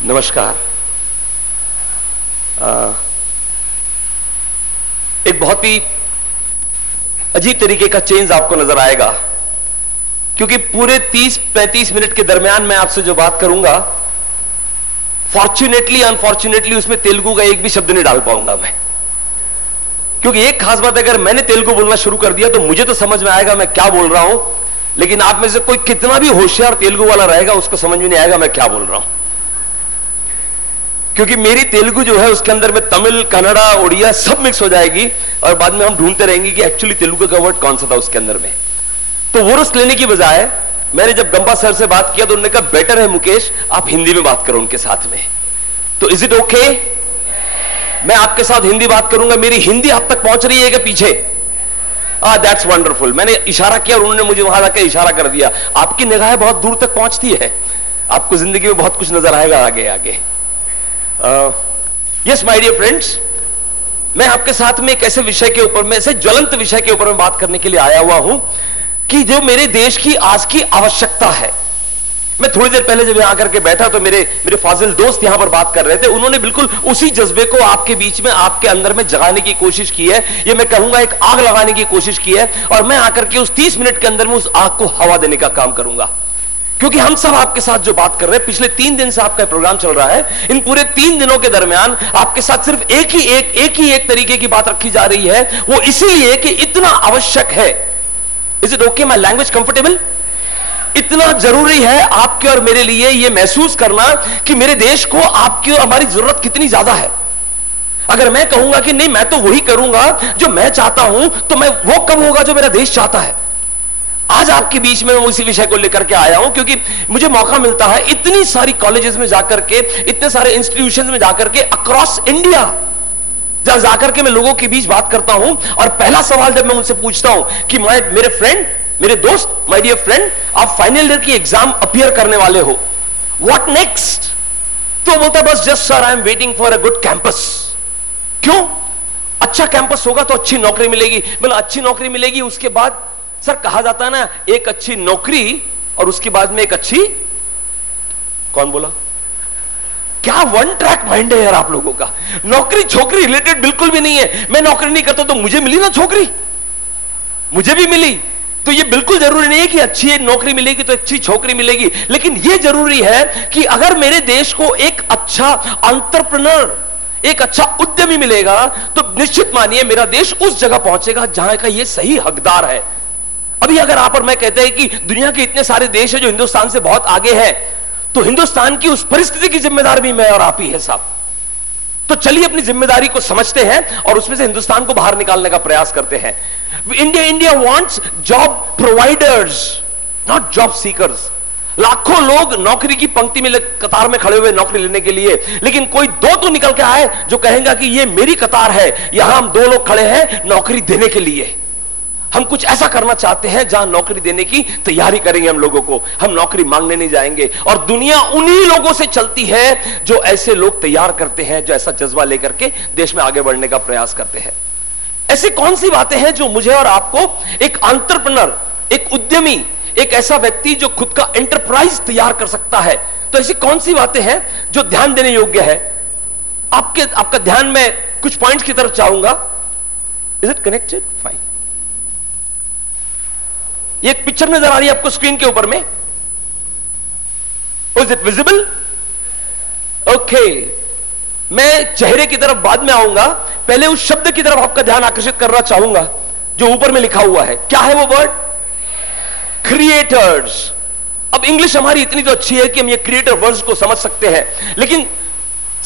नमस्कार। एक बहुत ही अजीब तरीके का चेंज आपको नजर आएगा, क्योंकि पूरे 30-35 मिनट के दरमियान मैं आपसे जो बात करूंगा, फॉर्चुनेटली अनफॉर्चुनेटली उसमें तेलुगु का एक भी शब्द नहीं डाल पाऊंगा मैं। क्योंकि एक खास बात, अगर मैंने तेलुगु बोलना शुरू कर दिया तो मुझे तो समझ में आएगा मैं क्या बोल रहा हूं, लेकिन आप में से कोई कितना भी होशियार तेलुगु वाला रहेगा उसको समझ में नहीं आएगा मैं क्या बोल रहा हूं। क्योंकि मेरी तेलुगु जो है उसके अंदर में तमिल, कन्नड़ा, उड़िया सब मिक्स हो जाएगी और बाद में हम ढूंढते रहेंगे कि एक्चुअली तेलुगु का वर्ड कौन सा था उसके अंदर में। तो वो रिस्क लेने की बजाय मैंने जब गंबा सर से बात किया तो उन्होंने कहा बेटर है मुकेश आप हिंदी में बात करो उनके साथ में। तो इज इट ओके? मैं आपके साथ हिंदी बात करूंगा। मेरी हिंदी आप तक पहुंच रही है क्या पीछे? That's wonderful. मैंने इशारा किया और उन्होंने मुझे वहां जाकर इशारा कर दिया। आपकी निगाहें बहुत दूर तक पहुंचती है, आपको जिंदगी में बहुत कुछ नजर आएगा आगे आगे। यस माय डियर फ्रेंड्स, मैं आपके साथ में एक ऐसे विषय के ऊपर में, ऐसे ज्वलंत विषय के ऊपर में बात करने के लिए आया हुआ हूं कि जो मेरे देश की आज की आवश्यकता है। मैं थोड़ी देर पहले जब यहां आकर के बैठा तो मेरे फाजिल दोस्त यहां पर बात कर रहे थे, उन्होंने बिल्कुल उसी जज्बे को आपके बीच में, आपके अंदर में जगाने की कोशिश की है। ये मैं कहूंगा एक आग लगाने की कोशिश की है, और मैं आकर के उस 30 मिनट के अंदर में उस आग को हवा देने का काम करूंगा। क्योंकि हम सब आपके साथ जो बात कर रहे हैं, पिछले 3 दिन से आपका प्रोग्राम चल रहा है, इन पूरे 3 दिनों के दरमियान आपके साथ सिर्फ एक ही तरीके की बात रखी जा रही है। वो इसीलिए कि इतना आवश्यक है। Is it okay? My language comfortable? इतना जरूरी है आपके और मेरे लिए ये महसूस करना कि मेरे देश को आपकी और हमारी जरूरत कितनी ज्यादा है। अगर मैं कहूंगा कि नहीं मैं तो वही करूंगा जो मैं चाहता हूं, तो मैं वो कब होगा जो मेरा देश चाहता है। आज आपके बीच में मैं उसी विषय को लेकर के आया हूं, क्योंकि मुझे मौका मिलता है इतनी सारी कॉलेजेस में जाकर के, इतने सारे इंस्टीट्यूशंस में जाकर के अक्रॉस इंडिया जहां जाकर के मैं लोगों के बीच बात करता हूं, और पहला सवाल जब मैं उनसे पूछता हूं कि मेरे फ्रेंड, मेरे दोस्त, माय डियर फ्रेंड, आप फाइनल ईयर की एग्जाम अपीयर करने वाले हो, व्हाट नेक्स्ट? तो बोलता बस just sir I am waiting for a good campus. क्यों? अच्छा कैंपस होगा तो अच्छी नौकरी मिलेगी। मतलब अच्छी नौकरी मिलेगी, उसके बाद सर कहा जाता है ना एक अच्छी नौकरी और उसके बाद में एक अच्छी, कौन बोला? क्या वन ट्रैक माइंड है यार आप लोगों का। नौकरी छोकरी रिलेटेड बिल्कुल भी नहीं है। मैं नौकरी नहीं करता तो मुझे मिली ना छोकरी, मुझे भी मिली। तो ये बिल्कुल जरूरी नहीं है कि अच्छी नौकरी मिलेगी तो अच्छी छोकरी मिलेगी, लेकिन ये जरूरी है कि अगर मेरे देश को एक अच्छा एंटरप्रेन्योर, एक अच्छा उद्यमी मिलेगा, तो निश्चित मानिए मेरा देश उस जगह पहुंचेगा जहां का ये सही हकदार है। अभी अगर आप और मैं कहते हैं कि दुनिया के इतने सारे देश है जो हिंदुस्तान से बहुत आगे हैं, तो हिंदुस्तान की उस परिस्थिति की जिम्मेदार भी मैं और आप ही है साहब। तो चलिए अपनी जिम्मेदारी को समझते हैं और उसमें से हिंदुस्तान को बाहर निकालने का प्रयास करते हैं। India wants job providers, not job seekers. लाखों लोग नौकरी की पंक्ति में कतार में खड़े हुए नौकरी लेने के लिए, लेकिन कोई दो तो निकल के आए जो कहेगा कि ये मेरी कतार है, यहां हम 2 लोग खड़े हैं नौकरी देने के लिए। हम कुछ ऐसा करना चाहते हैं जहां नौकरी देने की तैयारी करेंगे हम लोगों को। हम नौकरी मांगने नहीं जाएंगे, और दुनिया उन्हीं लोगों से चलती है जो ऐसे लोग तैयार करते हैं, जो ऐसा जज्बा लेकर के देश में आगे बढ़ने का प्रयास करते हैं। ऐसी कौन सी बातें हैं जो मुझे और आपको एक एंटरप्रेन्योर, एक उद्यमी, एक ऐसा व्यक्ति जो खुद का एंटरप्राइज तैयार कर सकता है, तो ऐसी कौन सी बातें हैं जो ध्यान देने योग्य है? आपका ध्यान मैं कुछ पॉइंट्स की तरफ चाहूंगा। Is it connected? फाइन। एक पिक्चर नजर आ रही है आपको स्क्रीन के ऊपर में। Is it visible? ओके, मैं चेहरे की तरफ बाद में आऊंगा, पहले उस शब्द की तरफ आपका ध्यान आकर्षित करना चाहूंगा जो ऊपर में लिखा हुआ है। क्या है वो वर्ड? क्रिएटर्स। अब इंग्लिश हमारी इतनी तो अच्छी है कि हम ये क्रिएटर वर्ड्स को समझ सकते हैं, लेकिन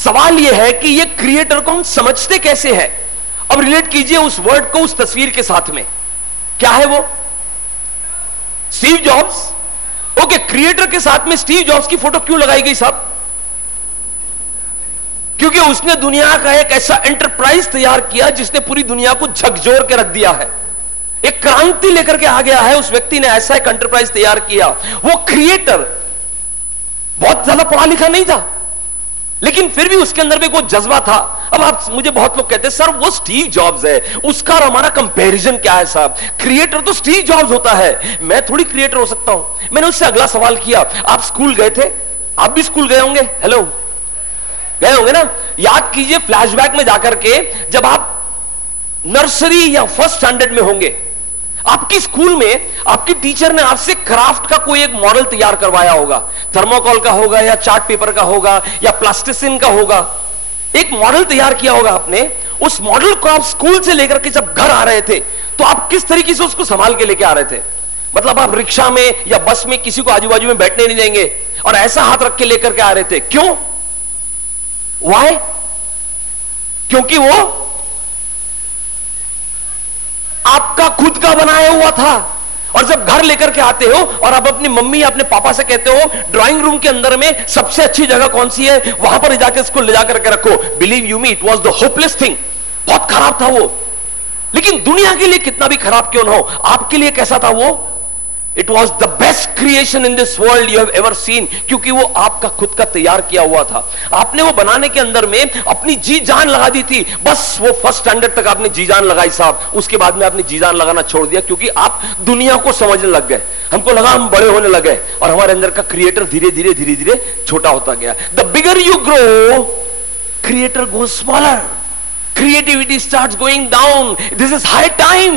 सवाल यह है कि ये क्रिएटर को हम समझते कैसे हैं? अब रिलेट कीजिए उस वर्ड को उस तस्वीर के साथ में। क्या है वो? Steve jobs. ओके, क्रिएटर के साथ में स्टीव जॉब्स की फोटो क्यों लगाई गई साहब? क्योंकि उसने दुनिया का एक ऐसा एंटरप्राइज तैयार किया जिसने पूरी दुनिया को झकझोर के रख दिया है। एक क्रांति लेकर के आ गया है उस व्यक्ति ने, ऐसा एक एंटरप्राइज तैयार किया। वो क्रिएटर बहुत ज्यादा पढ़ा लिखा नहीं था, लेकिन फिर भी उसके अंदर में कोई जज्बा था। अब आप मुझे बहुत लोग कहते हैं सर वो स्टीव जॉब्स है, उसका और हमारा कंपैरिजन क्या है साहब? क्रिएटर तो स्टीव जॉब्स होता है, मैं थोड़ी क्रिएटर हो सकता हूं। मैंने उससे अगला सवाल किया, आप स्कूल गए थे? आप भी स्कूल गए होंगे। हेलो, गए होंगे ना? याद कीजिए फ्लैशबैक में जाकर के, जब आप नर्सरी या फर्स्ट स्टैंडर्ड में होंगे, आपकी स्कूल में आपकी टीचर ने आपसे क्राफ्ट का कोई एक मॉडल तैयार करवाया होगा। थर्मोकॉल का होगा, या चार्ट पेपर का होगा, या प्लास्टिसिन का होगा। एक मॉडल तैयार किया होगा आपने। उस मॉडल को आप स्कूल से लेकर के जब घर आ रहे थे, तो आप किस तरीके से उसको संभाल के लेके आ रहे थे? मतलब आप रिक्शा में या बस में किसी को आजू बाजू में बैठने नहीं देंगे, और ऐसा हाथ रख के लेकर के आ रहे थे। क्यों? वाई? क्योंकि वो आपका खुद का बनाया हुआ था। और जब घर लेकर के आते हो और आप अपनी मम्मी या अपने पापा से कहते हो ड्राइंग रूम के अंदर में सबसे अच्छी जगह कौन सी है, वहां पर जाकर इसको ले जाकर के रखो, believe you me, it was the hopeless thing. बहुत खराब था वो। लेकिन दुनिया के लिए कितना भी खराब क्यों ना हो, आपके लिए कैसा था वो? It was the best creation in this world you have ever seen, क्योंकि वो आपका खुद का तैयार किया हुआ था। आपने वो बनाने के अंदर में अपनी जी जान लगा दी थी। बस वो फर्स्ट स्टैंडर्ड तक आपने जी जान लगाई साहब, उसके बाद में आपने जी जान लगाना छोड़ दिया, क्योंकि आप दुनिया को समझने लग गए। हमको लगा हम बड़े होने लगे, और हमारे अंदर का क्रिएटर धीरे धीरे धीरे धीरे छोटा होता गया। The bigger you grow, creator go smaller, creativity starts going down. This is high time.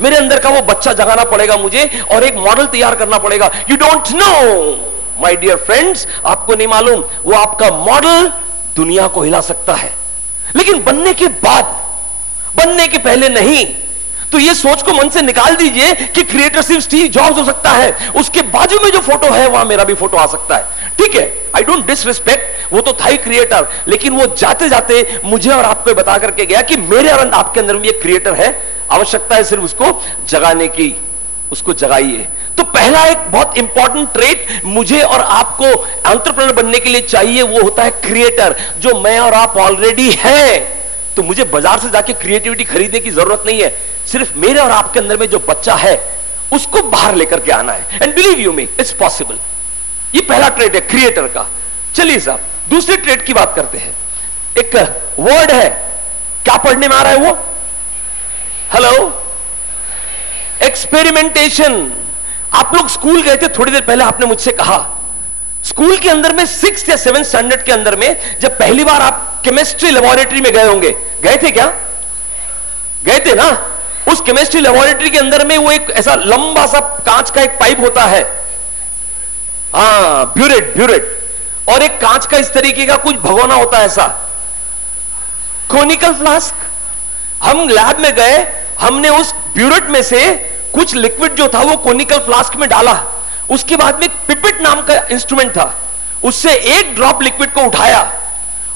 मेरे अंदर का वो बच्चा जगाना पड़ेगा मुझे, और एक मॉडल तैयार करना पड़ेगा। You don't know my dear friends, आपको नहीं मालूम, वो आपका मॉडल दुनिया को हिला सकता है, लेकिन बनने के बाद, बनने के पहले नहीं। तो ये सोच को मन से निकाल दीजिए कि क्रिएटर सिर्फ स्टीव जॉब्स हो सकता है, उसके बाजू में जो फोटो है वहां मेरा भी फोटो आ सकता है। ठीक है, आई डोंट डिसरिस्पेक्ट, वो तो था ही क्रिएटर, लेकिन वो जाते जाते मुझे और आपको बता करके गया कि मेरे और आपके अंदर में ये क्रिएटर है, आवश्यकता है सिर्फ उसको जगाने की। उसको जगाइए। तो पहला एक बहुत इंपॉर्टेंट ट्रेट मुझे और आपको एंटरप्रेन्योर बनने के लिए चाहिए, वो होता है क्रिएटर, जो मैं और आप ऑलरेडी हैं। तो मुझे बाजार से जाके क्रिएटिविटी खरीदने की जरूरत नहीं है, सिर्फ मेरे और आपके अंदर में जो बच्चा है उसको बाहर लेकर के आना है। And believe you me, it's possible. ये पहला ट्रेड है क्रिएटर का। चलिए साहब, दूसरे ट्रेड की बात करते हैं। एक वर्ड है, क्या पढ़ने में आ रहा है वो? Hello, experimentation. आप लोग स्कूल गए थे थोड़ी देर पहले, आपने मुझसे कहा स्कूल के अंदर में 6th या 7th स्टैंडर्ड के अंदर में जब पहली बार आप केमिस्ट्री लेबोरेटरी में गए होंगे, गए थे क्या? गए थे ना? उस केमिस्ट्री लेबोरेटरी के अंदर में वो एक ऐसा लंबा सा कांच का एक पाइप होता है, ब्यूरेट, और एक कांच का इस तरीके का कुछ भगोना होता है, ऐसा कोनिकल फ्लास्क। हम लैब में गए, हमने उस ब्यूरेट में से कुछ लिक्विड जो था वो कोनिकल फ्लास्क में डाला। उसके बाद में पिपेट नाम का इंस्ट्रूमेंट था, उससे एक ड्रॉप लिक्विड को उठाया,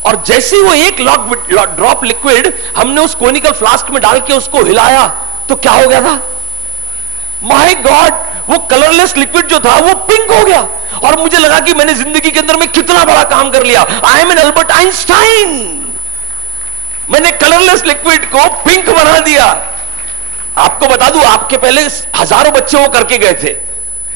और जैसे वो एक ड्रॉप लिक्विड हमने उस कोनिकल फ्लास्क में डाल के उसको हिलाया, तो क्या हो गया था? माय गॉड, वो कलरलेस लिक्विड जो था वो पिंक हो गया। और मुझे लगा कि मैंने जिंदगी के अंदर में कितना बड़ा काम कर लिया। I am an Albert Einstein. मैंने कलरलेस लिक्विड को पिंक बना दिया। आपको बता दूं, आपके पहले हजारों बच्चे वो करके गए थे,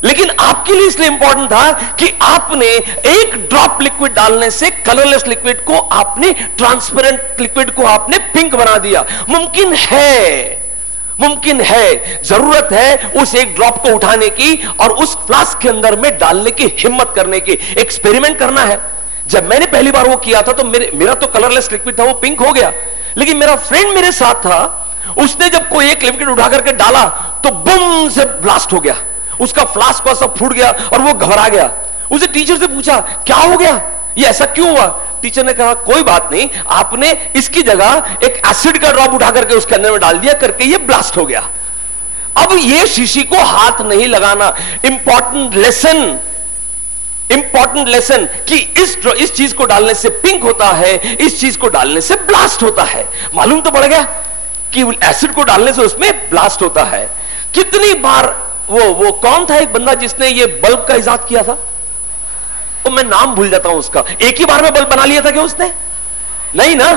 लेकिन आपके लिए इसलिए इंपॉर्टेंट था कि आपने एक ड्रॉप लिक्विड डालने से कलरलेस लिक्विड को आपने, ट्रांसपेरेंट लिक्विड को आपने पिंक बना दिया। मुमकिन है, जरूरत है उस एक ड्रॉप को उठाने की और उस फ्लास्क के अंदर में डालने की हिम्मत करने की। एक्सपेरिमेंट करना है। जब मैंने पहली बार वो किया था तो मेरा तो कलरलेस लिक्विड था, वो पिंक हो गया, लेकिन मेरा फ्रेंड मेरे साथ था, उसने जब कोई एक लिक्विड उठा करके डाला तो बूम से ब्लास्ट हो गया, उसका फ्लास्क का सब फूट गया और वो घबरा गया। उसे टीचर से पूछा क्या हो गया, ये ऐसा क्यों हुआ? टीचर ने कहा कोई बात नहीं, आपने इसकी जगह एक एसिड का ड्रॉप उठा करके उसके अंदर में डाल दिया, करके ये ब्लास्ट हो गया। अब ये शीशी को हाथ नहीं लगाना। इंपॉर्टेंट लेसन कि इस चीज को डालने से पिंक होता है, इस चीज को डालने से ब्लास्ट होता है। मालूम तो पड़ गया कि एसिड को डालने से उसमें ब्लास्ट होता है। कितनी बार वो कौन था एक बंदा जिसने ये बल्ब का इजाद किया था, तो मैं नाम भूल जाता हूं उसका। एक ही बार में बल्ब बना लिया था क्या उसने? नहीं ना।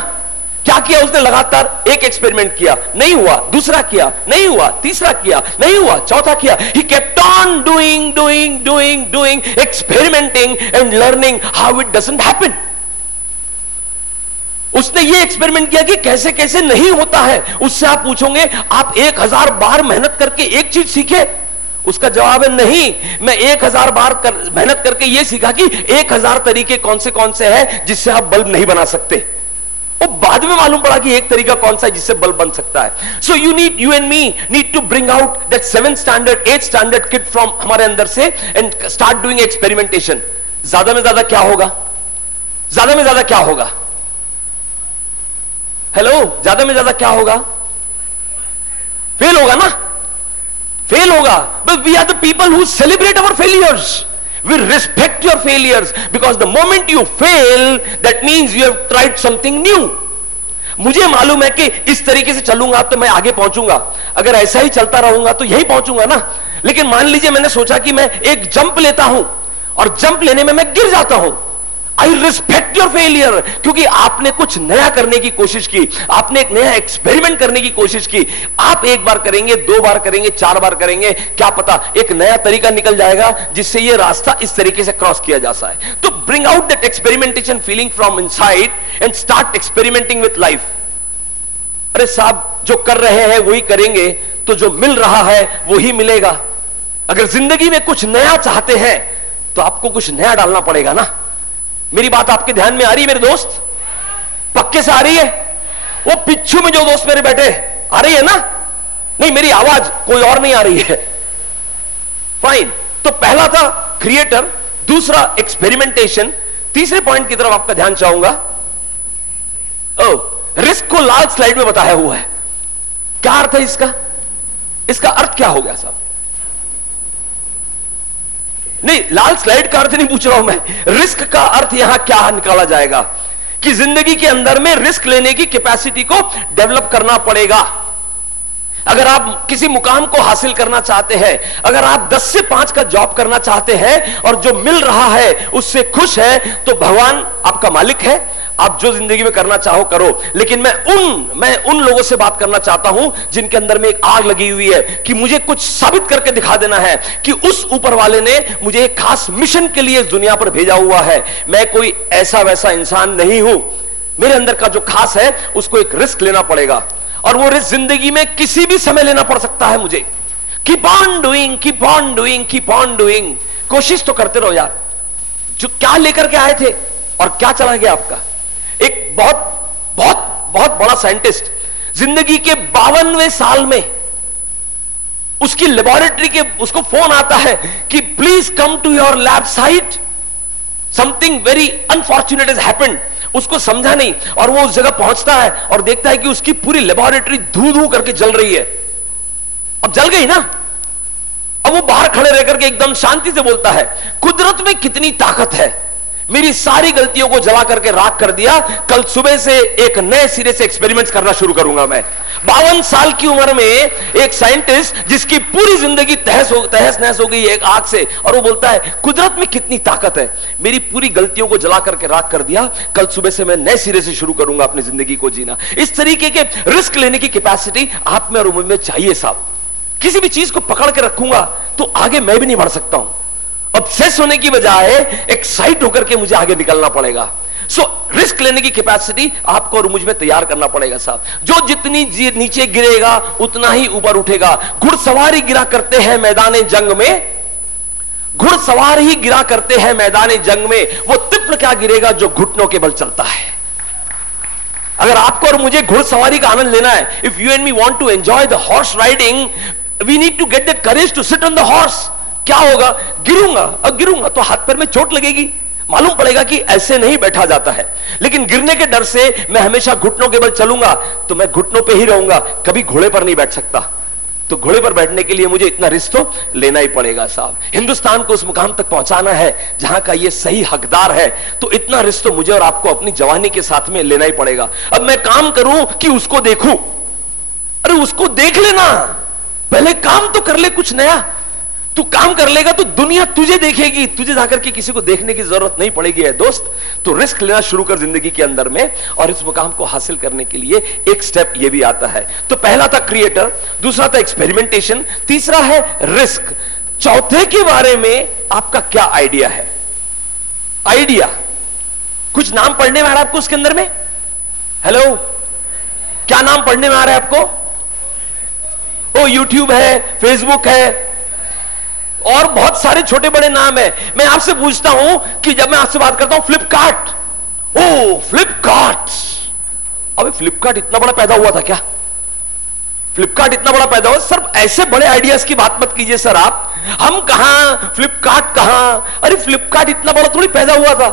क्या किया उसने? लगातार एक एक्सपेरिमेंट किया, नहीं हुआ, दूसरा किया, नहीं हुआ, तीसरा किया, नहीं हुआ, चौथा किया। He kept on doing, experimenting and learning how it doesn't happen. उसने ये एक्सपेरिमेंट किया कि कैसे कैसे नहीं होता है। उससे आप पूछोगे, आप 1000 बार मेहनत करके एक चीज सीखे, उसका जवाब है नहीं। मैं 1000 बार मेहनत करके यह सीखा कि 1000 तरीके कौन से हैं जिससे आप बल्ब नहीं बना सकते। वो बाद में मालूम पड़ा कि एक तरीका कौन सा है जिससे बल्ब बन सकता है। So you and me need to bring out that 7th standard 8th standard kid from हमारे अंदर से एंड स्टार्ट डूइंग एक्सपेरिमेंटेशन। ज्यादा में ज्यादा क्या होगा? ज्यादा में ज्यादा क्या होगा? हेलो, ज्यादा में ज्यादा क्या होगा? फेल होगा ना, फेल होगा। But we are the people who celebrate our failures. We respect your failures because the moment you fail, that means you have tried something new. मुझे मालूम है कि इस तरीके से चलूंगा तो मैं आगे पहुंचूंगा, अगर ऐसा ही चलता रहूंगा तो यही पहुंचूंगा ना। लेकिन मान लीजिए मैंने सोचा कि मैं एक जंप लेता हूं और जंप लेने में मैं गिर जाता हूं। आई रिस्पेक्ट योर फेलियर, क्योंकि आपने कुछ नया करने की कोशिश की, आपने एक नया एक्सपेरिमेंट करने की कोशिश की। आप 1 बार करेंगे, 2 बार करेंगे, 4 बार करेंगे, क्या पता एक नया तरीका निकल जाएगा जिससे यह रास्ता इस तरीके से क्रॉस किया जा सकता है। तो bring out that experimentation feeling from inside and start experimenting with life. अरे साहब, जो कर रहे हैं वही करेंगे तो जो मिल रहा है वही मिलेगा। अगर जिंदगी में कुछ नया चाहते हैं तो आपको कुछ नया डालना पड़ेगा ना। मेरी बात आपके ध्यान में आ रही है मेरे दोस्त? पक्के से आ रही है? वो पिछू में जो दोस्त मेरे बैठे आ रही है ना? नहीं, मेरी आवाज कोई और नहीं आ रही है। फाइन। तो पहला था क्रिएटर, दूसरा एक्सपेरिमेंटेशन, तीसरे पॉइंट की तरफ आपका ध्यान चाहूंगा। रिस्क को लाल स्लाइड में बताया हुआ है। क्या अर्थ है इसका? इसका अर्थ क्या हो गया साहब? नहीं, लाल स्लाइड का अर्थ नहीं पूछ रहा हूं मैं, रिस्क का अर्थ यहां क्या निकाला जाएगा कि जिंदगी के अंदर में रिस्क लेने की कैपेसिटी को डेवलप करना पड़ेगा। अगर आप किसी मुकाम को हासिल करना चाहते हैं, अगर आप 10 से 5 का जॉब करना चाहते हैं और जो मिल रहा है उससे खुश है, तो भगवान आपका मालिक है। आप जो जिंदगी में करना चाहो करो। लेकिन मैं उन लोगों से बात करना चाहता हूं जिनके अंदर में एक आग लगी हुई है कि मुझे कुछ साबित करके दिखा देना है कि उस ऊपर वाले ने मुझे एक खास मिशन के लिए इस दुनिया पर भेजा हुआ है। मैं कोई ऐसा वैसा इंसान नहीं हूं। मेरे अंदर का जो खास है उसको एक रिस्क लेना पड़ेगा, और वो रिस्क जिंदगी में किसी भी समय लेना पड़ सकता है मुझे। Keep on doing, keep on doing, keep on doing. कोशिश तो करते रहो यार। जो क्या लेकर के आए थे और क्या चला गया आपका? एक बहुत बड़ा साइंटिस्ट जिंदगी के 52वें साल में उसकी लेबोरेटरी के उसको फोन आता है कि please come to your lab site, something very unfortunate has happened. उसको समझा नहीं और वो उस जगह पहुंचता है और देखता है कि उसकी पूरी लेबोरेटरी धू धू करके जल रही है। अब जल गई ना। अब वो बाहर खड़े रह करके एकदम शांति से बोलता है, कुदरत में कितनी ताकत है, मेरी सारी गलतियों को जला करके राख कर दिया। कल सुबह से एक नए सिरे से एक्सपेरिमेंट्स करना शुरू करूंगा मैं। 52 साल की उम्र में एक साइंटिस्ट जिसकी पूरी जिंदगी तहस नहस हो गई एक आग से, और वो बोलता है कुदरत में कितनी ताकत है, मेरी पूरी गलतियों को जला करके राख कर दिया। कल सुबह से मैं नए सिरे से शुरू करूंगा अपनी जिंदगी को जीना। इस तरीके के रिस्क लेने की कैपेसिटी आप में और मुझ में चाहिए साहब। किसी भी चीज को पकड़ के रखूंगा तो आगे मैं भी नहीं बढ़ सकता हूं। ऑब्सेस होने की बजाय एक्साइट होकर के मुझे आगे निकलना पड़ेगा। सो रिस्क लेने की कैपेसिटी आपको और मुझ में तैयार करना पड़ेगा साहब। जो जितनी नीचे गिरेगा उतना ही ऊपर उठेगा। घुड़सवार ही गिरा करते हैं मैदान जंग में, घुड़सवार ही गिरा करते हैं मैदान जंग में, वो तिफल क्या गिरेगा जो घुटनों के बल चलता है। अगर आपको और मुझे घुड़सवारी का आनंद लेना है, if you and me want to enjoy the horse riding, we need to get that courage to sit on the horse. क्या होगा? गिरूंगा तो हाथ पैर में चोट लगेगी। मालूम पड़ेगा कि ऐसे नहीं बैठा जाता है। लेकिन गिरने के डर से मैं हमेशा घुटनों के बल चलूंगा तो मैं घुटनों पे ही रहूंगा, कभी घोड़े पर नहीं बैठ सकता। तो घोड़े पर बैठने के लिए मुझे इतना रिस्क तो लेना ही पड़ेगा साहब। हिंदुस्तान को उस मुकाम तक पहुंचाना है जहां का ये सही हकदार है, तो इतना रिस्क तो मुझे और आपको अपनी जवानी के साथ में लेना ही पड़ेगा। अब मैं काम करूं कि उसको देखूं? अरे उसको देख लेना, पहले काम तो कर ले कुछ नया। तू काम कर लेगा तो दुनिया तुझे देखेगी, तुझे जाकर के किसी को देखने की जरूरत नहीं पड़ेगी है दोस्त। तो रिस्क लेना शुरू कर जिंदगी के अंदर में, और इस मुकाम को हासिल करने के लिए एक स्टेप ये भी आता है। तो पहला था क्रिएटर, दूसरा था एक्सपेरिमेंटेशन, तीसरा है रिस्क। चौथे के बारे में आपका क्या आइडिया है? आइडिया कुछ नाम पढ़ने में आ रहा है आपको उसके अंदर में? हेलो, क्या नाम पढ़ने में आ रहा है आपको? ओ यूट्यूब है, फेसबुक है, और बहुत सारे छोटे बड़े नाम है। मैं आपसे पूछता हूं कि जब मैं आपसे बात करता हूं फ्लिपकार्ट, ओ फ्लिपकार्ट, अबे फ्लिपकार्ट इतना बड़ा पैदा हुआ था क्या? फ्लिपकार्ट इतना बड़ा पैदा हुआ? सर ऐसे बड़े आइडियाज की बात मत कीजिए सर आप। हम कहां, फ्लिपकार्ट कहां? अरे फ्लिपकार्ट इतना बड़ा थोड़ी पैदा हुआ था।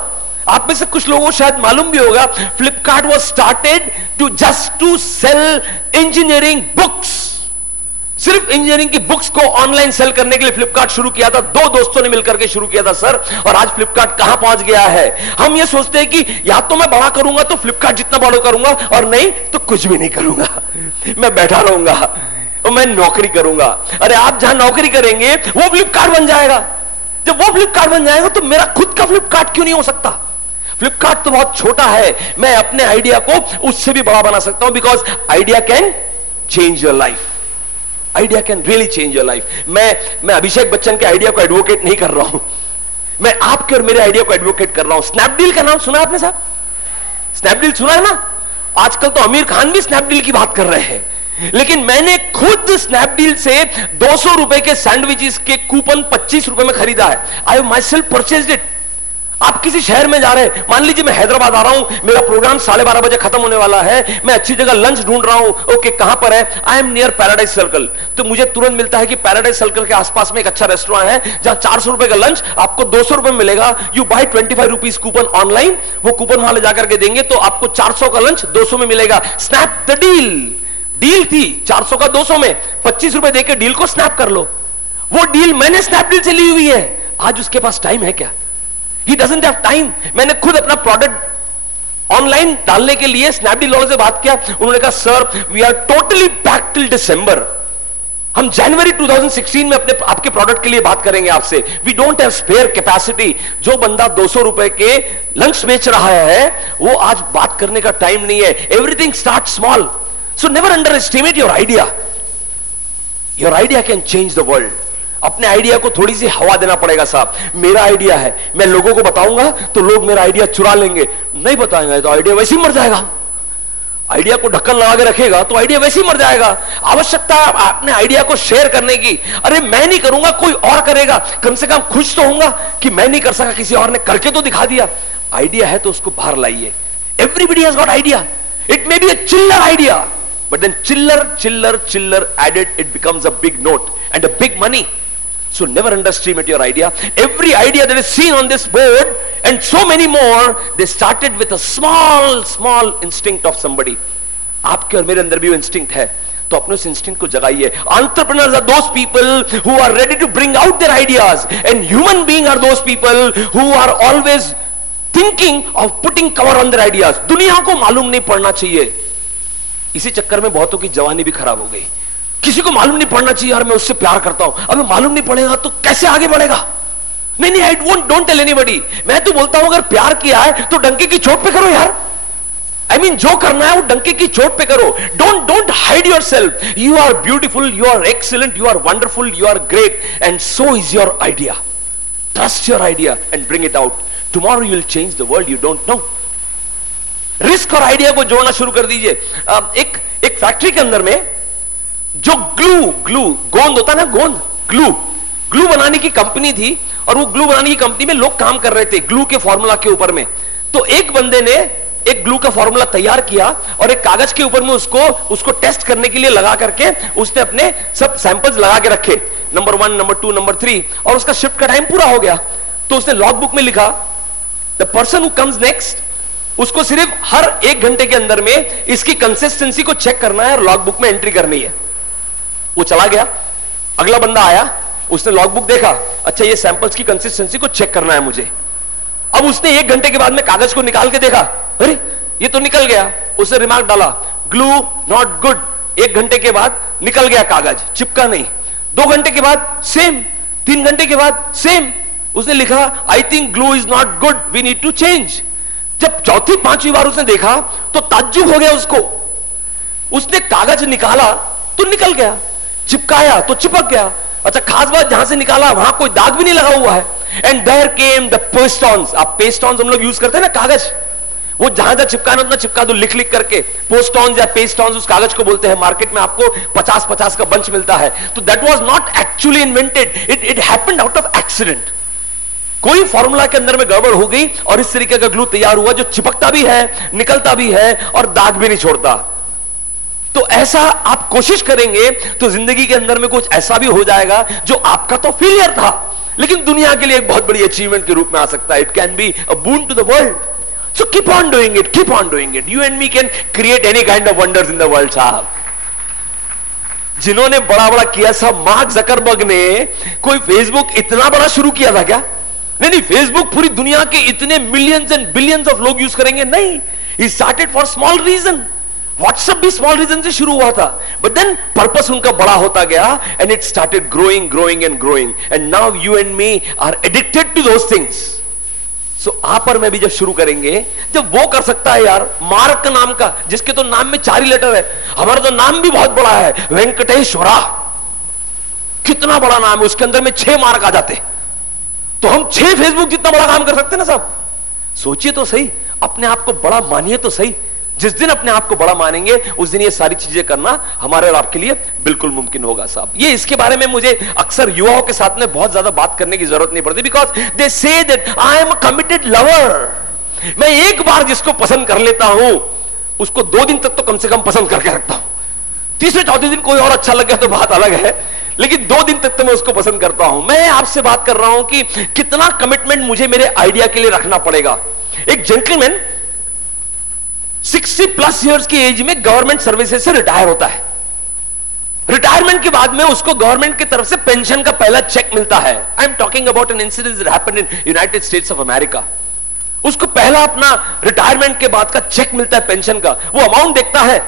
आप में से कुछ लोगों को शायद मालूम भी होगा, Flipkart was started to just to sell engineering books. सिर्फ इंजीनियरिंग की बुक्स को ऑनलाइन सेल करने के लिए फ्लिपकार्ट शुरू किया था। दो दोस्तों ने मिलकर के शुरू किया था सर, और आज फ्लिपकार्ट कहां पहुंच गया है। हम ये सोचते हैं कि या तो मैं बड़ा करूंगा तो फ्लिपकार्ट जितना बड़ा करूंगा, और नहीं तो कुछ भी नहीं करूंगा, मैं बैठा रहूंगा और मैं नौकरी करूंगा। अरे आप जहां नौकरी करेंगे वो फ्लिपकार्ट बन जाएगा। जब वो फ्लिपकार्ट बन जाएगा तो मेरा खुद का फ्लिपकार्ट क्यों नहीं हो सकता? फ्लिपकार्ट तो बहुत छोटा है, मैं अपने आइडिया को उससे भी बड़ा बना सकता हूं, because idea can change your life. Idea can really change your life. मैं अभिषेक बच्चन के आइडिया को एडवोकेट नहीं कर रहा हूं, मैं आपके और मेरे आइडिया को एडवोकेट कर रहा हूं। स्नैपडील का नाम सुना आपने साहब? स्नैपडील सुना है ना? आजकल तो आमिर खान भी स्नैपडील की बात कर रहे हैं, लेकिन मैंने खुद स्नैपडील से 200 रुपए के सैंडविचेस के कूपन 25 रुपए में खरीदा है। आई माई सेल्फ परचेज्ड इट। आप किसी शहर में जा रहे हैं, मान लीजिए मैं हैदराबाद आ रहा हूं, मेरा प्रोग्राम 12:30 बजे खत्म होने वाला है, मैं अच्छी जगह लंच ढूंढ रहा हूं, ओके कहां पर है? I am near paradise circle. तो मुझे तुरंत मिलता है कि पैराडाइज सर्कल के आसपास में एक अच्छा रेस्टोरेंट है जहां 400 रुपए का लंच आपको 200 रुपए में मिलेगा। You buy 25 rupees coupon online, वो कूपन वाले जाकर के देंगे तो आपको 400 का लंच 200 में मिलेगा। Snap the deal. डील थी 400 का 200 में, 25 रुपए देकर डील को स्नैप कर लो। वो डील मैंने स्नैपडील से ली हुई है। आज उसके पास टाइम है क्या? He doesn't have time। मैंने खुद अपना प्रोडक्ट ऑनलाइन डालने के लिए स्नैपडील वालों से बात किया, उन्होंने कहा sir we are totally packed till December, हम जनवरी 2016 में अपने आपके प्रोडक्ट के लिए बात करेंगे आपसे। We don't have spare capacity. जो बंदा 200 रुपए के लंच बेच रहा है वो आज बात करने का टाइम नहीं है। Everything start small, so never under estimate your idea. Your idea can change the world. अपने आइडिया को थोड़ी सी हवा देना पड़ेगा साहब। मेरा आइडिया है, मैं लोगों को बताऊंगा तो लोग मेरा आइडिया चुरा लेंगे, नहीं बताएंगे तो आइडिया वैसे ही मर जाएगा। आइडिया को ढक्कन लगा के रखेगा तो आइडिया वैसे ही मर जाएगा। आवश्यकता है अपने आइडिया को शेयर करने की। अरे मैं नहीं करूंगा कोई और करेगा, कम से कम खुश तो होऊंगा कि मैं नहीं कर सका, किसी और ने करके तो दिखा दिया। आइडिया है तो उसको बाहर लाइए। Everybody has got idea. It may be a चिल्लर आइडिया, बट देन चिल्लर added, it becomes a big note and a big money. So never underestimate your idea. Every idea that is seen on this board and so many more, they started with a small instinct of somebody. आपके और मेरे अंदर भी वो instinct है, तो अपने उस इंस्टिंक्ट को जगाइए। Entrepreneurs are those people who are ready to bring out their ideas, and human beings are those people who are always thinking of putting cover on their ideas. दुनिया को मालूम नहीं पड़ना चाहिए। इसी चक्कर में बहुतों की जवानी भी खराब हो गई। किसी को मालूम नहीं पड़ना चाहिए यार मैं उससे प्यार करता हूं। अब मालूम नहीं पड़ेगा तो कैसे आगे बढ़ेगा? नहीं, आई डोंट टेल एनीबॉडी। मैं तो बोलता हूं अगर प्यार किया है तो डंके की चोट पे करो यार। I mean, जो करना है वो डंके की चोट पे करो। Don't hide yourself. You are beautiful, you are excellent, you are wonderful, you are great, and so is your idea. Trust your idea and bring it out. Tomorrow you will change the world. You don't know. Risk और idea को जोड़ना शुरू कर दीजिए। एक factory के अंदर में जो ग्लू गोंद होता है ना, गोंद ग्लू बनाने की कंपनी थी, और वो ग्लू बनाने की कंपनी में लोग काम कर रहे थे ग्लू के फॉर्मूला के ऊपर में। तो एक बंदे ने एक ग्लू का फॉर्मूला तैयार किया और एक कागज के ऊपर में उसको टेस्ट करने के लिए लगा करके उसने अपने सब सैंपल्स लगा के रखे, नंबर 1, नंबर 2, नंबर 3, और उसका शिफ्ट का टाइम पूरा हो गया। तो उसने लॉग बुक में लिखा, the person who comes next, उसको सिर्फ हर 1 घंटे के अंदर में इसकी कंसिस्टेंसी को चेक करना है और लॉग बुक में एंट्री करनी है। वो चला गया, अगला बंदा आया, उसने लॉग बुक देखा, अच्छा ये सैंपल्स की कंसिस्टेंसी को चेक करना है मुझे। अब उसने 1 घंटे के बाद में कागज को निकाल के देखा, अरे ये तो निकल गया। उसने रिमार्क डाला, ग्लू नॉट गुड। 1 घंटे के बाद निकल गया कागज, चिपका नहीं। 2 घंटे के बाद सेम, 3 घंटे के बाद सेम। उसने लिखा, I think glue is not good, we need to change. जब चौथी 5वीं बार उसने देखा तो ताज्जुब हो गया उसको। उसने कागज निकाला तो निकल गया, चिपकाया तो चिपक गया। अच्छा, खास बात, जहां से निकाला वहां कोई दाग भी नहीं लगा हुआ है। And there came the Pestons. आप पेस्टॉन्स हम लोग यूज करते हैं ना, कागज, वो जहां जहां चिपकाना उतना चिपका दो, लिख लिख करके। पोस्टॉन्स या पेस्टॉन्स उस कागज को बोलते हैं, मार्केट में आपको 50-50 का बंच मिलता है। तो that was not actually invented, it happened out of accident. कोई फॉर्मूला के अंदर में गड़बड़ हो गई और इस तरीके का ग्लू तैयार हुआ जो चिपकता भी है, निकलता भी है और दाग भी नहीं छोड़ता। तो ऐसा आप कोशिश करेंगे तो जिंदगी के अंदर में कुछ ऐसा भी हो जाएगा जो आपका तो फेलियर था लेकिन दुनिया के लिए एक बहुत बड़ी अचीवमेंट के रूप में आ सकता है। It can be a boon to the world. So keep on doing it, keep on doing it. You and me can create any kind of wonders in the world. साहब जिन्होंने बड़ा बड़ा किया, साहब मार्क जकरबर्ग ने कोई Facebook इतना बड़ा शुरू किया था क्या? नहीं, फेसबुक पूरी दुनिया के इतने मिलियंस एंड बिलियंस ऑफ लोग यूज करेंगे, नहीं। He started for small reason. WhatsApp भी स्मॉल रीजन से शुरू हुआ था, बट देन पर्पस उनका बड़ा होता गया and it started growing growing and growing and now you and me are addicted to those things. So आप और मैं भी जब शुरू करेंगे, जब वो कर सकता है यार, मार्क नाम का, जिसके तो नाम में 4 ही लेटर है, हमारा तो नाम भी बहुत बड़ा है, वेंकटेश्वरा, कितना बड़ा नाम है, उसके अंदर में 6 मार्क आ जाते, तो हम 6 फेसबुक जितना बड़ा काम कर सकते हैं ना साहब। सोचिए तो सही, अपने आप को बड़ा मानिए तो सही। जिस दिन अपने आप को बड़ा मानेंगे उस दिन ये सारी चीजें करना हमारे और आपके लिए बिल्कुल मुमकिन होगा साहब। ये इसके बारे में मुझे अक्सर युवाओं के साथ में बहुत ज्यादा बात करने की जरूरत नहीं पड़ती, because they say that I am a committed lover. मैं एक बार जिसको पसंद कर लेता हूं उसको 2 दिन तक तो कम से कम पसंद करके रखता हूं। तीसरे चौथे दिन कोई और अच्छा लग गया तो बात अलग है, लेकिन 2 दिन तक तो मैं उसको पसंद करता हूं। मैं आपसे बात कर रहा हूं कि कितना कमिटमेंट मुझे मेरे आइडिया के लिए रखना पड़ेगा। एक जेंटलमैन 60+ इयर्स की एज में गवर्नमेंट सर्विसेज से रिटायर होता है। रिटायरमेंट के बाद में उसको गवर्नमेंट की तरफ से पेंशन का पहला चेक मिलता है। I am talking about an incident that happened in United states of America. उसको पहला अपना रिटायरमेंट के बाद का चेक मिलता है पेंशन का। वो अमाउंट देखता है,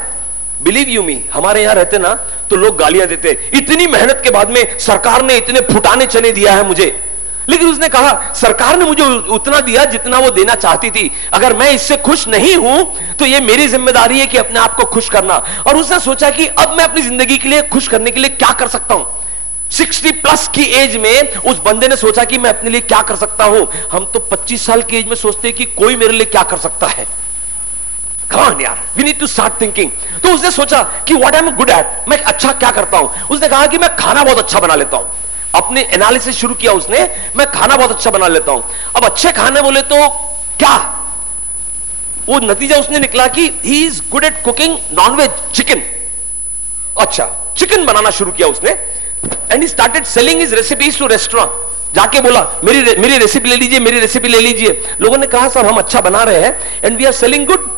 बिलीव यू मी, हमारे यहां रहते ना तो लोग गालियां देते, इतनी मेहनत के बाद में सरकार ने इतने फुटाने चने दिया है मुझे। लेकिन उसने कहा सरकार ने मुझे उतना दिया जितना वो देना चाहती थी, अगर मैं इससे खुश नहीं हूं तो ये मेरी जिम्मेदारी है कि अपने आप को खुश करना। और उसने सोचा कि अब मैं अपनी जिंदगी के लिए खुश करने के लिए क्या कर सकता हूं। 60+ की एज में उस बंदे ने सोचा कि मैं अपने लिए क्या कर सकता हूं। हम तो 25 साल की एज में सोचते हैं कि कोई मेरे लिए क्या कर सकता है। Come on यार, we need to start thinking। तो उसने सोचा कि what am I good at, मैं अच्छा क्या करता हूं। उसने कहा कि मैं खाना बहुत अच्छा बना लेता हूं। अपने एनालिसिस शुरू किया उसने, मैं खाना बहुत अच्छा बना लेता हूं। अब अच्छे खाने बोले तो क्या, वो नतीजा उसने निकला कि he is good at cooking nonveg, chicken. अच्छा, चिकन बनाना शुरू किया उसने and he started selling his recipes to restaurant. जाके बोला मेरी रेसिपी ले लीजिए, मेरी रेसिपी ले लीजिए। लोगों ने कहा सर हम अच्छा बना रहे हैं and we are selling good,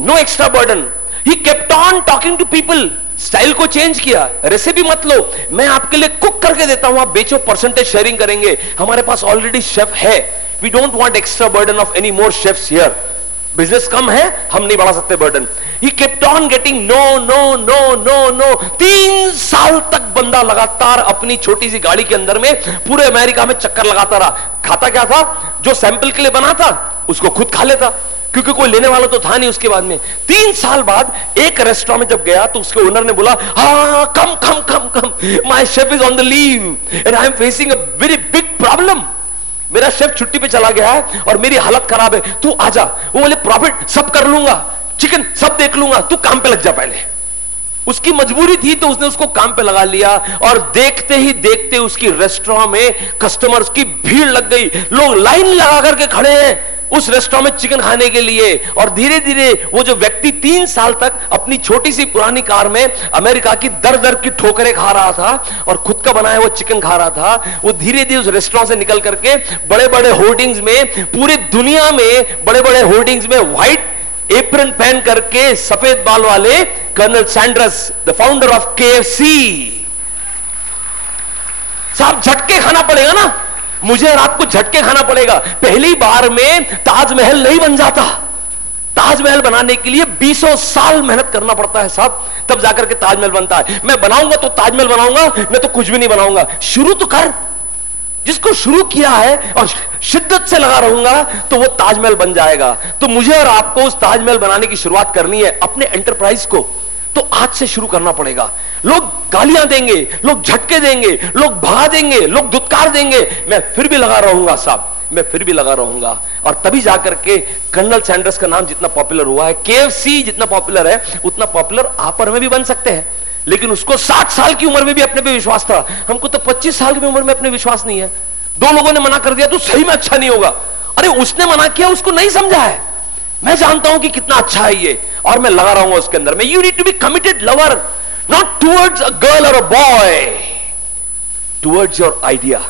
no extra burden. He kept on talking to people. Style को चेंज किया, रेसिपी मत लो, मैं आपके लिए कुक करके देता हूं, आप बेचो, परसेंटेज शेयरिंग करेंगे, हमारे पास ऑलरेडी शेफ है। We don't want extra burden of any more chefs here. Business कम है, हम नहीं बढ़ा सकते burden. He kept on getting no no no no no. 3 साल तक बंदा लगातार अपनी छोटी सी गाड़ी के अंदर में पूरे अमेरिका में चक्कर लगाता रहा। खाता क्या था, जो सैंपल के लिए बना था उसको खुद खा लेता, क्योंकि कोई लेने वाला तो था नहीं। उसके बाद में 3 साल बाद एक रेस्टोरेंट में जब गया तो उसके ओनर ने बोला come come come come, my chef is on the leave and I am facing a very big problem. मेरा शेफ छुट्टी पे चला गया है और मेरी हालत खराब है, तू आजा। वो बोले प्रॉफिट सब कर लूंगा, चिकन सब देख लूंगा, तू काम पे लग जा पहले। उसकी मजबूरी थी तो उसने उसको काम पे लगा लिया और देखते ही देखते उसकी रेस्टोरेंट में कस्टमर्स की भीड़ लग गई। लोग लाइन लगा करके खड़े हैं उस रेस्टोरेंट में चिकन खाने के लिए। और धीरे धीरे वो जो व्यक्ति 3 साल तक अपनी छोटी सी पुरानी कार में अमेरिका की दर दर की ठोकरें खा रहा था और खुद का बनाया वो चिकन खा रहा था, वो धीरे धीरे उस रेस्टोरेंट से निकल करके बड़े बड़े होर्डिंग्स में, पूरी दुनिया में बड़े बड़े होर्डिंग्स में व्हाइट एप्रन पहन करके सफेद बाल वाले colonel Sanders, the founder of KFC। साहब झटके खाना पड़ेगा ना, मुझे और आपको झटके खाना पड़ेगा। पहली बार में ताजमहल नहीं बन जाता, ताजमहल बनाने के लिए 20 साल मेहनत करना पड़ता है साहब, तब जाकर के ताजमहल बनता है। मैं बनाऊंगा तो ताजमहल बनाऊंगा, मैं तो कुछ भी नहीं बनाऊंगा। शुरू तो कर, जिसको शुरू किया है और शिद्दत से लगा रहूंगा तो वो ताजमहल बन जाएगा। तो मुझे और आपको उस ताजमहल बनाने की शुरुआत करनी है अपने एंटरप्राइज को, तो आज से शुरू करना पड़ेगा। लोग गालियां देंगे, लोग झटके देंगे, लोग भगा देंगे, लोग दुत्कार देंगे, मैं फिर भी लगा रहूंगा साहब। मैं फिर भी लगा रहूंगा। और तभी जाकर के कर्नल सैंडर्स का नाम जितना पॉपुलर हुआ है, KFC जितना पॉपुलर है, उतना पॉपुलर आप और में भी बन सकते हैं। लेकिन उसको 60 साल की उम्र में भी अपने पे विश्वास था, हमको तो 25 साल की उम्र में अपने विश्वास नहीं है। 2 लोगों ने मना कर दिया तो सही में अच्छा नहीं होगा। अरे उसने मना किया, उसको नहीं समझा है, मैं जानता हूं कि कितना अच्छा है ये, और मैं लगा रहूंगा उसके अंदर में। You need to be committed lover, not towards a girl और a boy, towards your idea.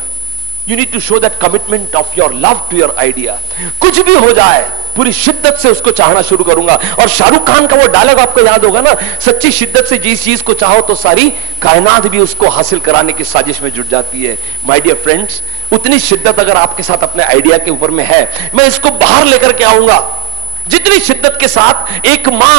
You need to show that commitment of your love to your idea. कुछ भी हो जाए पूरी शिद्दत से उसको चाहना शुरू करूंगा। और शाहरुख खान का वो डायलॉग आपको याद होगा ना, सच्ची शिद्दत से जिस चीज को चाहो तो सारी कायनात भी उसको हासिल कराने की साजिश में जुट जाती है। माय डियर फ्रेंड्स, उतनी शिद्दत अगर आपके साथ अपने आइडिया के ऊपर में है, मैं इसको बाहर लेकर के आऊंगा। जितनी शिद्दत के साथ एक मां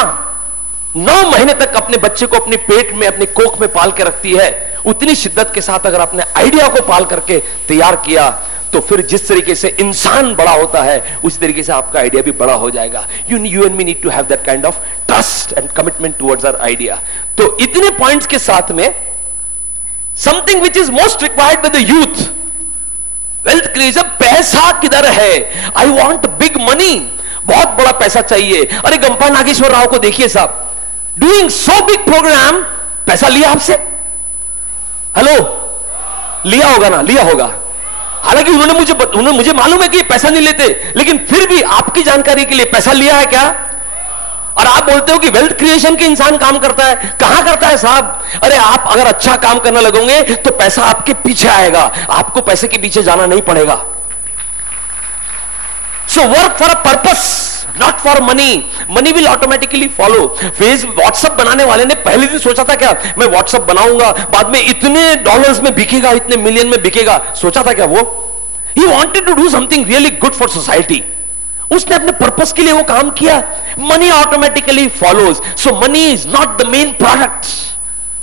9 महीने तक अपने बच्चे को अपने पेट में, अपने कोख में पाल के रखती है, उतनी शिद्दत के साथ अगर अपने आइडिया को पाल करके तैयार किया, तो फिर जिस तरीके से इंसान बड़ा होता है उसी तरीके से आपका आइडिया भी बड़ा हो जाएगा। You and me need to have that kind of trust and commitment towards our idea. तो इतने पॉइंट्स के साथ में something which is most required by the youth, wealth creation. पैसा किधर है? आई वॉन्ट बिग मनी, बहुत बड़ा पैसा चाहिए। अरे गंपा नागेश्वर राव को देखिए साहब, डूइंग सो बिग प्रोग्राम, पैसा लिया आपसे? हेलो, लिया होगा ना? लिया होगा। हालांकि उन्होंने मुझे मालूम है कि पैसा नहीं लेते, लेकिन फिर भी आपकी जानकारी के लिए पैसा लिया है क्या? और आप बोलते हो कि वेल्थ क्रिएशन के इंसान काम करता है। कहां करता है साहब? अरे आप अगर अच्छा काम करने लगोगे तो पैसा आपके पीछे आएगा, आपको पैसे के पीछे जाना नहीं पड़ेगा। So work for a purpose, not for money. Money will automatically follow. WhatsApp बनाने वाले ने पहले दिन सोचा था क्या, मैं व्हाट्सएप बनाऊंगा, बाद में इतने डॉलर्स में बिकेगा, इतने मिलियन में बिकेगा? सोचा था क्या वो? He wanted to do something really good for society. उसने अपने पर्पस के लिए वो काम किया। Money automatically follows. So money is not the main product,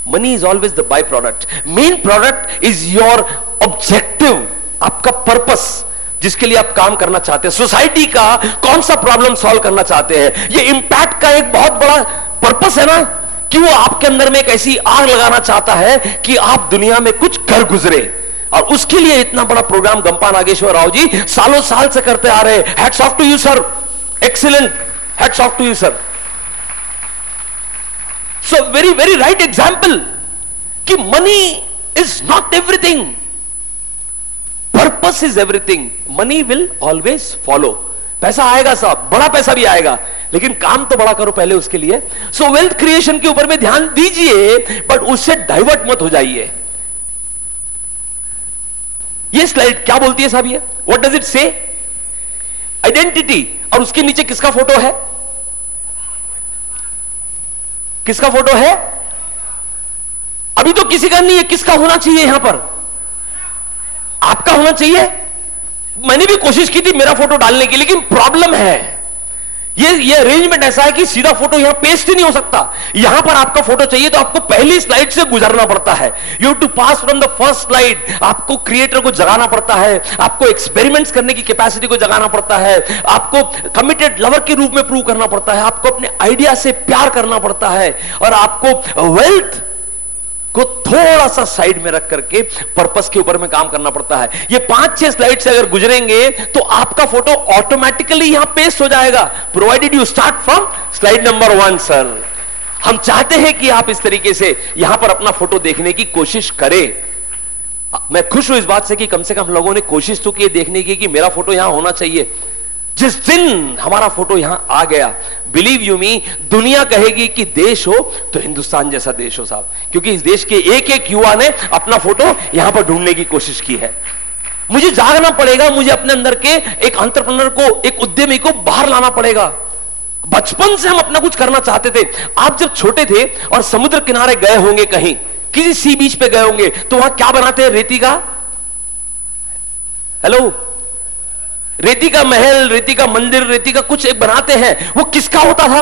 money is always the by product. Main product is your objective, आपका purpose, जिसके लिए आप काम करना चाहते हैं। सोसाइटी का कौन सा प्रॉब्लम सॉल्व करना चाहते हैं? ये इंपैक्ट का एक बहुत बड़ा पर्पस है ना, कि वो आपके अंदर में एक ऐसी आग लगाना चाहता है कि आप दुनिया में कुछ कर गुजरे। और उसके लिए इतना बड़ा प्रोग्राम गंपा नागेश्वर राव जी सालों साल से करते आ रहे हैं। Hats off to you sir, excellent, hats off to you sir. So very very right example कि money is not everything, purpose is everything. Money will always follow. पैसा आएगा साहब, बड़ा पैसा भी आएगा, लेकिन काम तो बड़ा करो पहले उसके लिए। सो वेल्थ क्रिएशन के ऊपर में ध्यान दीजिए, बट उससे डाइवर्ट मत हो जाइए। ये स्लाइड क्या बोलती है साहब? ये व्हाट डज इट से? आइडेंटिटी। और उसके नीचे किसका फोटो है? किसका फोटो है? अभी तो किसी का नहीं है, किसका होना चाहिए यहां पर? आपका होना चाहिए। मैंने भी कोशिश की थी मेरा फोटो डालने की, लेकिन प्रॉब्लम है ये अरेंजमेंट ऐसा है कि सीधा फोटो यहां पेस्ट ही नहीं हो सकता। यहां पर आपका फोटो चाहिए तो आपको पहली स्लाइड से गुजरना पड़ता है। You have to pass from the first slide. आपको क्रिएटर को जगाना पड़ता है, आपको एक्सपेरिमेंट्स करने की कैपेसिटी को जगाना पड़ता है, आपको कमिटेड लवर के रूप में प्रूव करना पड़ता है, आपको अपने आइडिया से प्यार करना पड़ता है, और आपको वेल्थ को थोड़ा सा साइड में रख करके पर्पस के ऊपर में काम करना पड़ता है। ये 5-6 स्लाइड से अगर गुजरेंगे तो आपका फोटो ऑटोमेटिकली यहां पेस्ट हो जाएगा, provided you start from slide number 1 sir. हम चाहते हैं कि आप इस तरीके से यहां पर अपना फोटो देखने की कोशिश करें। मैं खुश हूं इस बात से कि कम से कम लोगों ने कोशिश तो की देखने की कि मेरा फोटो यहां होना चाहिए। जिस दिन हमारा फोटो यहां आ गया, बिलीव यू मी, दुनिया कहेगी कि देश हो तो हिंदुस्तान जैसा देश हो साहब, क्योंकि इस देश के एक एक युवा ने अपना फोटो यहां पर ढूंढने की कोशिश की है। मुझे जागना पड़ेगा, मुझे अपने अंदर के एक एंटरप्रेन्योर को, एक उद्यमी को बाहर लाना पड़ेगा। बचपन से हम अपना कुछ करना चाहते थे। आप जब छोटे थे और समुद्र किनारे गए होंगे, कहीं किसी सी बीच पे गए होंगे, तो वहां क्या बनाते हैं? रेती का, हेलो, रेती का महल, रेती का मंदिर, रेती का कुछ एक बनाते हैं। वो किसका होता था?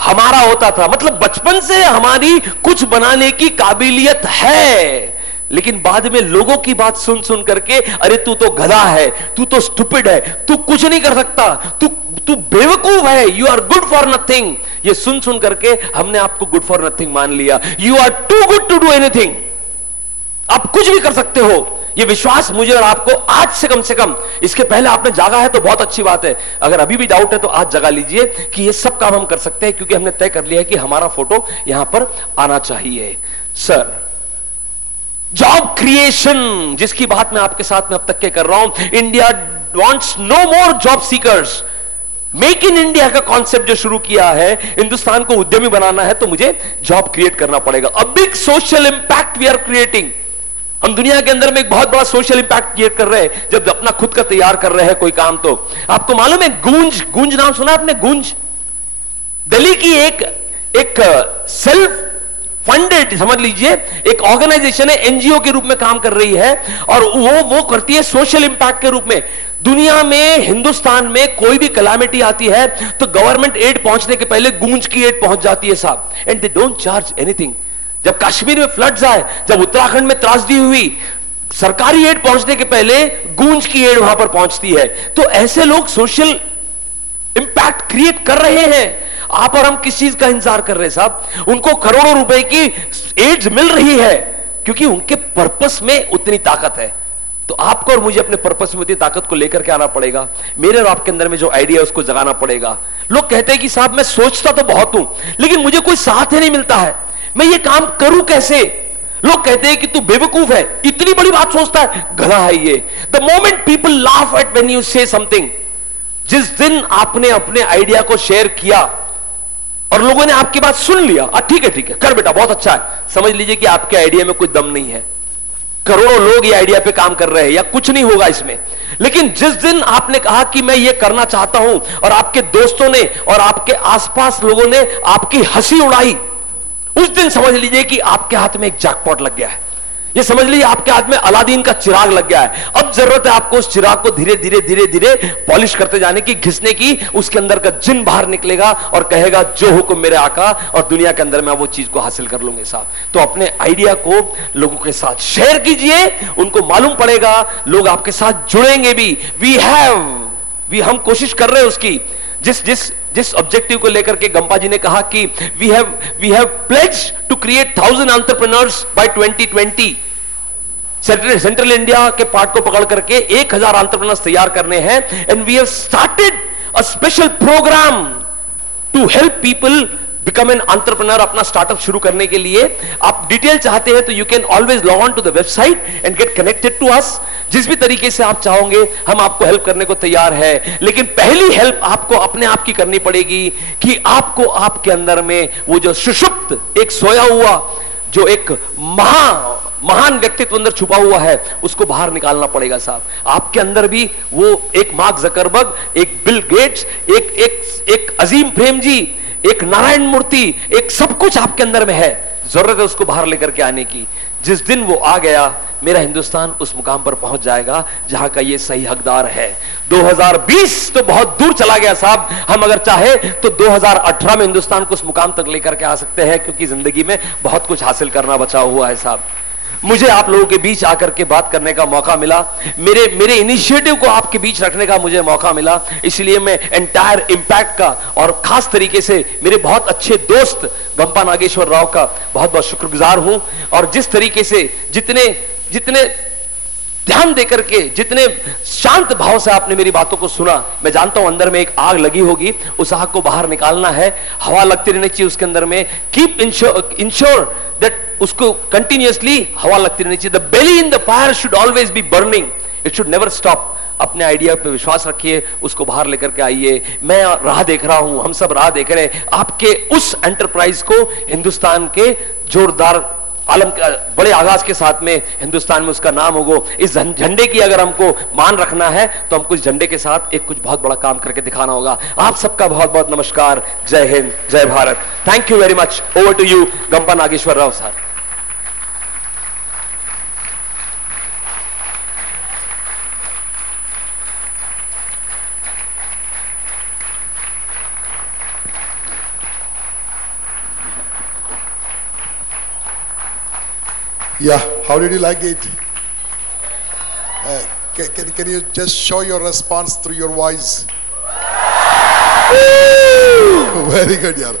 हमारा होता था। मतलब बचपन से हमारी कुछ बनाने की काबिलियत है, लेकिन बाद में लोगों की बात सुन सुन करके, अरे तू तो गधा है, तू तो स्टूपिड है, तू कुछ नहीं कर सकता, तू बेवकूफ है, you are good for nothing. ये सुन सुन करके हमने आपको गुड फॉर नथिंग मान लिया। You are too good to do anything. आप कुछ भी कर सकते हो, ये विश्वास मुझे और आपको आज से कम, इसके पहले आपने जागा है तो बहुत अच्छी बात है, अगर अभी भी डाउट है तो आज जगा लीजिए कि ये सब काम हम कर सकते हैं, क्योंकि हमने तय कर लिया है कि हमारा फोटो यहां पर आना चाहिए। सर, जॉब क्रिएशन, जिसकी बात मैं आपके साथ में अब तक के कर रहा हूं, India wants no more job seekers. Make in India का कॉन्सेप्ट जो शुरू किया है, हिंदुस्तान को उद्यमी बनाना है तो मुझे जॉब क्रिएट करना पड़ेगा। A big social impact we are creating. हम दुनिया के अंदर में एक बहुत बड़ा सोशल इंपैक्ट क्रिएट कर रहे हैं जब अपना खुद का तैयार कर रहे हैं कोई काम। तो आपको मालूम है गूंज नाम सुना आपने? गूंज दिल्ली की एक सेल्फ फंडेड, समझ लीजिए, एक ऑर्गेनाइजेशन है, एनजीओ के रूप में काम कर रही है, और वो करती है सोशल इंपैक्ट के रूप में। दुनिया में, हिंदुस्तान में कोई भी कैलामिटी आती है तो गवर्नमेंट एड पहुंचने के पहले गूंज की एड पहुंच जाती है साहब, and they don't charge anything. जब कश्मीर में फ्लड्स आए, जब उत्तराखंड में त्रासदी हुई, सरकारी एड पहुंचने के पहले गूंज की एड वहां पर पहुंचती है। तो ऐसे लोग सोशल इंपैक्ट क्रिएट कर रहे हैं। आप और हम किस चीज का इंतजार कर रहे हैं साहब? उनको करोड़ों रुपए की एड्स मिल रही है क्योंकि उनके पर्पस में उतनी ताकत है। तो आपको और मुझे अपने पर्पस में उतनी ताकत को लेकर के आना पड़ेगा। मेरे और आपके अंदर में जो आइडिया है उसको जगाना पड़ेगा। लोग कहते हैं कि साहब मैं सोचता तो बहुत हूं लेकिन मुझे कोई साथ ही नहीं मिलता है, मैं ये काम करूं कैसे? लोग कहते हैं कि तू बेवकूफ है, इतनी बड़ी बात सोचता है, गधा है ये। The moment people laugh at when you से समथिंग, जिस दिन आपने अपने आइडिया को शेयर किया और लोगों ने आपकी बात सुन लिया, ठीक है कर बेटा, बहुत अच्छा है, समझ लीजिए कि आपके आइडिया में कोई दम नहीं है। करोड़ों लोग ये आइडिया पे काम कर रहे हैं या कुछ नहीं होगा इसमें। लेकिन जिस दिन आपने कहा कि मैं ये करना चाहता हूं और आपके दोस्तों ने और आपके आसपास लोगों ने आपकी हंसी उड़ाई, उस दिन समझ लीजिए कि आपके हाथ में एक जैकपॉट लग गया है। ये समझ लीजिए आपके हाथ में अलादीन का चिराग लग गया है। अब जरूरत है आपको उस चिराग को धीरे धीरे पॉलिश करते जाने की, घिसने की। उसके अंदर का जिन बाहर निकलेगा और कहेगा जो हुक्म मेरे आका, और दुनिया के अंदर मैं वो चीज को हासिल कर लूंगे साहब। तो अपने आइडिया को लोगों के साथ शेयर कीजिए, उनको मालूम पड़ेगा, लोग आपके साथ जुड़ेंगे भी। हम कोशिश कर रहे हैं उसकी। जिस ऑब्जेक्टिव को लेकर के गंपा जी ने कहा कि we have pledged to create 1000 entrepreneurs by 2020। Central India के पार्ट को पकड़ करके 1000 एंटरप्रेन्योर्स तैयार करने हैं, and we have started a special program to help people become an entrepreneur. अपना स्टार्टअप शुरू करने के लिए आप डिटेल चाहते हैं तो you can always log on to the website and get connected to us. जिस भी तरीके से आप चाहोगे हम आपको हेल्प करने को तैयार है। लेकिन पहली हेल्प आपको अपने आप की करनी पड़ेगी कि आपको आपके अंदर में वो जो सुषुप्त एक सोया हुआ जो एक महान व्यक्तित्व अंदर छुपा हुआ है उसको बाहर निकालना पड़ेगा साहब। आपके अंदर भी वो एक मार्क जकरबर्ग, एक बिल गेट्स, एक अजीम प्रेम जी, एक नारायण मूर्ति, एक सब कुछ आपके अंदर में है। जरूरत है उसको बाहर लेकर के आने की। जिस दिन वो आ गया मेरा हिंदुस्तान उस मुकाम पर पहुंच जाएगा जहां का ये सही हकदार है। 2020 तो बहुत दूर चला गया साहब। हम अगर चाहे तो 2018 में हिंदुस्तान को उस मुकाम तक लेकर के आ सकते हैं, क्योंकि जिंदगी में बहुत कुछ हासिल करना बचा हुआ है साहब। मुझे आप लोगों के बीच आकर के बात करने का मौका मिला, मेरे इनिशिएटिव को आपके बीच रखने का मुझे मौका मिला, इसलिए मैं एंटायर इंपैक्ट का और खास तरीके से मेरे बहुत अच्छे दोस्त गंपा नागेश्वर राव का बहुत बहुत शुक्रगुजार हूं। और जिस तरीके से जितने ध्यान देकर के, जितने शांत भाव से आपने मेरी बातों को सुना, मैं जानता हूं अंदर में एक आग लगी होगी, उस आग को बाहर निकालना है। हवा लगती रहनी चाहिए उसके अंदर में। कीप इंश्योर दैट उसको कंटिन्यूअसली हवा लगती रहनी चाहिए। The belly in the fire should always be burning, it should never stop. अपने आइडिया पे विश्वास रखिए, उसको बाहर लेकर के आइए। मैं राह देख रहा हूं, हम सब राह देख रहे हैं आपके उस एंटरप्राइज को हिंदुस्तान के जोरदार आलम का बड़े आगाज के साथ में हिंदुस्तान में उसका नाम होगा। इस झंडे की अगर हमको मान रखना है तो हमको इस झंडे के साथ एक कुछ बहुत बड़ा काम करके दिखाना होगा। आप सबका बहुत बहुत नमस्कार। जय हिंद, जय Bharat. Thank you very much. Over to you Gampa Nageswara Rao sir. Yeah, how did you like it? Can you just show your response through your voice? Very good, yaar.